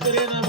ತಿರುಗಿನ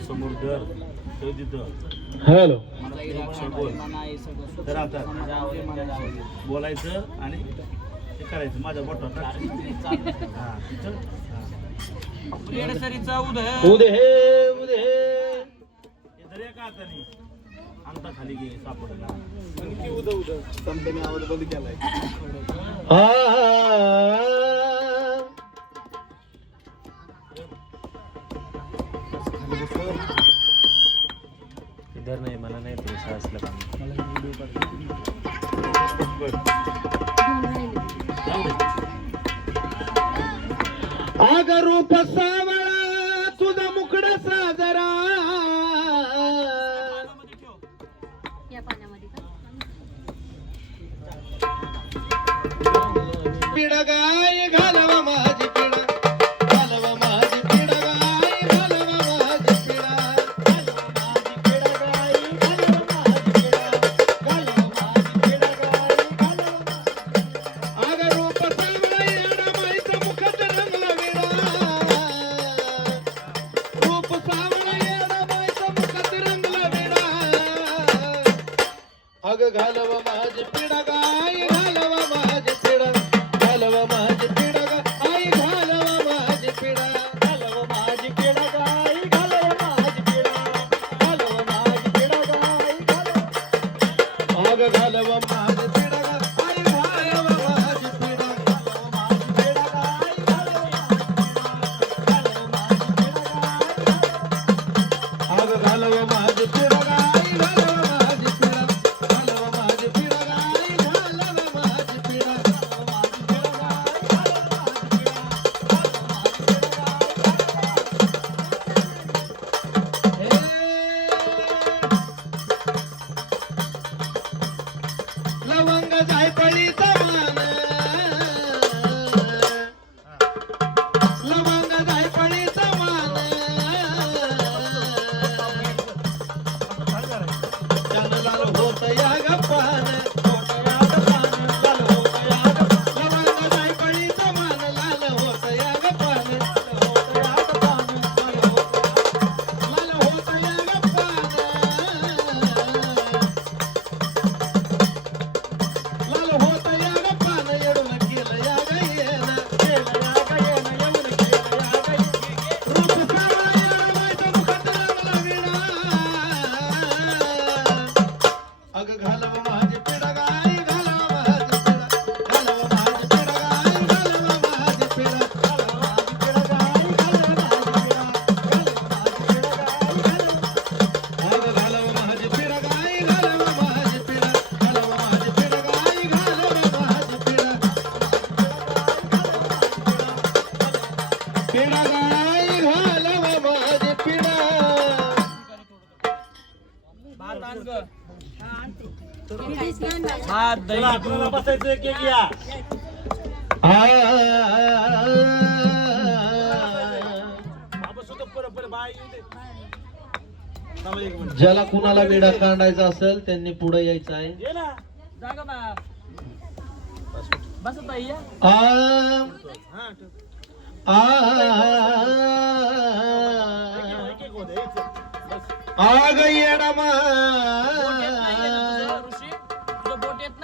समोर घर तो हॅलो. बोलायचं आणि ते करायचं. माझ्या बोटाचा उदय. उदय उदय दर्या का आता खाली गे सापडला उदय उदय संपणे आवाज बंद केलाय పిడగాయి గలవ మాజి పిడ అగ గలవ మాజి పిడగా ज्याला कुणाला विडा काढायचा असेल त्यांनी पुढे यायचं आहे आ, आग येडा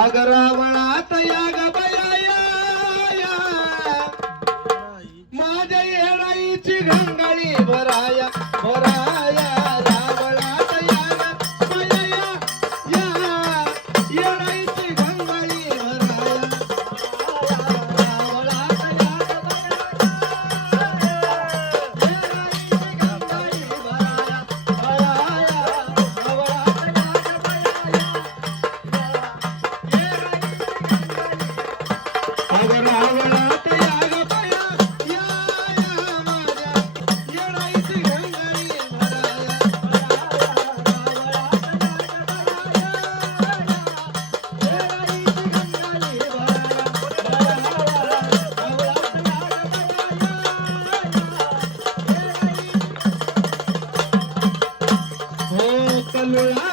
घागरावळात या. गबया माझ्या येणाईची घंगाळी भराया भरा i Hallelujah.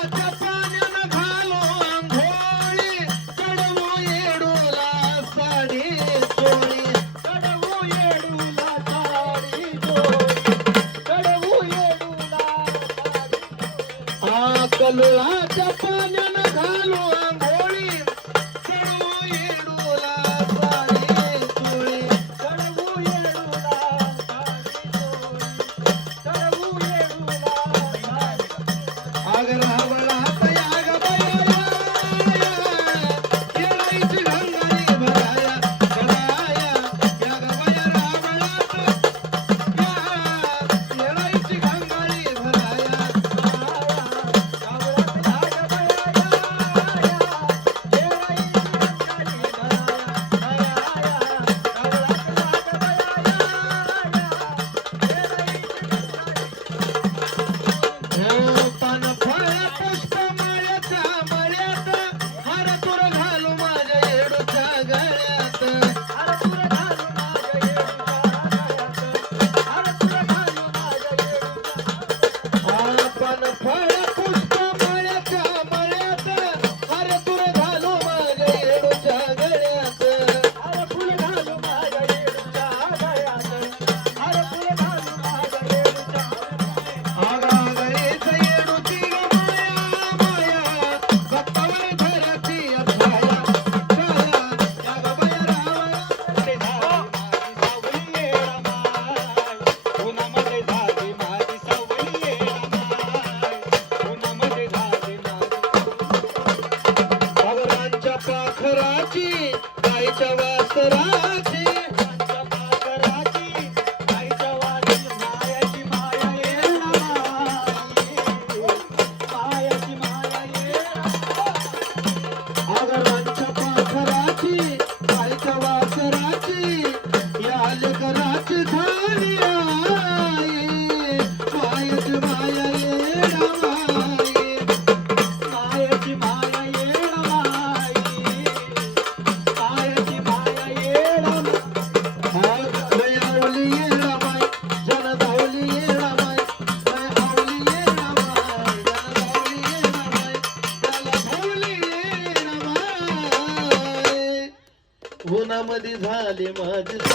மாதிரி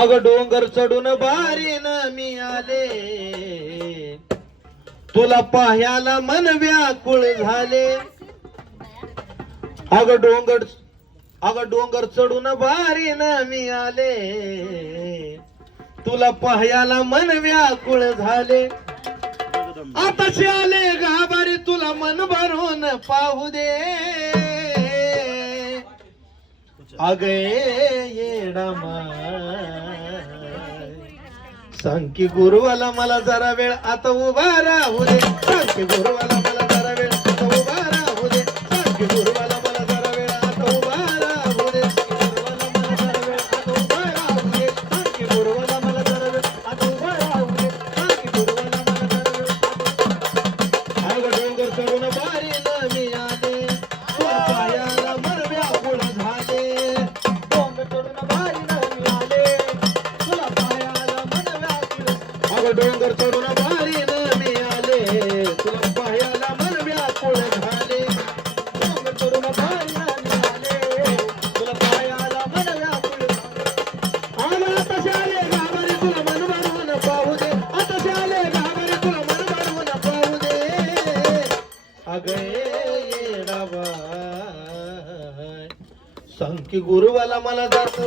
मग डोंगर चढून बारीन मी आले. तुला पाहायला मन व्याकुळ झाले. अग डोंगर अग डोंगर चढून बारीन मी आले. तुला पाहायला मन व्याकुळ झाले. आता आले घाबरे तुला मन भरून पाहू दे. अगे येडमा सांग की गुरुवाला मला जरा वेळ आता उभा राहू दे. सांग की गुरुवाला गुरुवाला मला जातो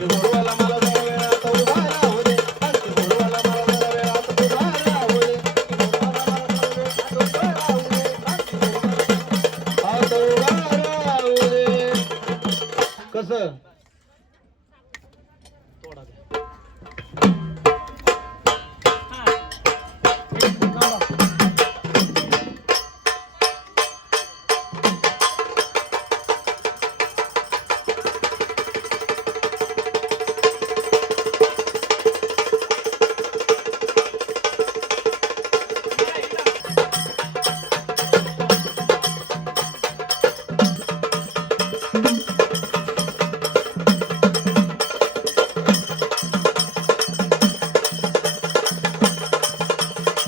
गुरुवाला मला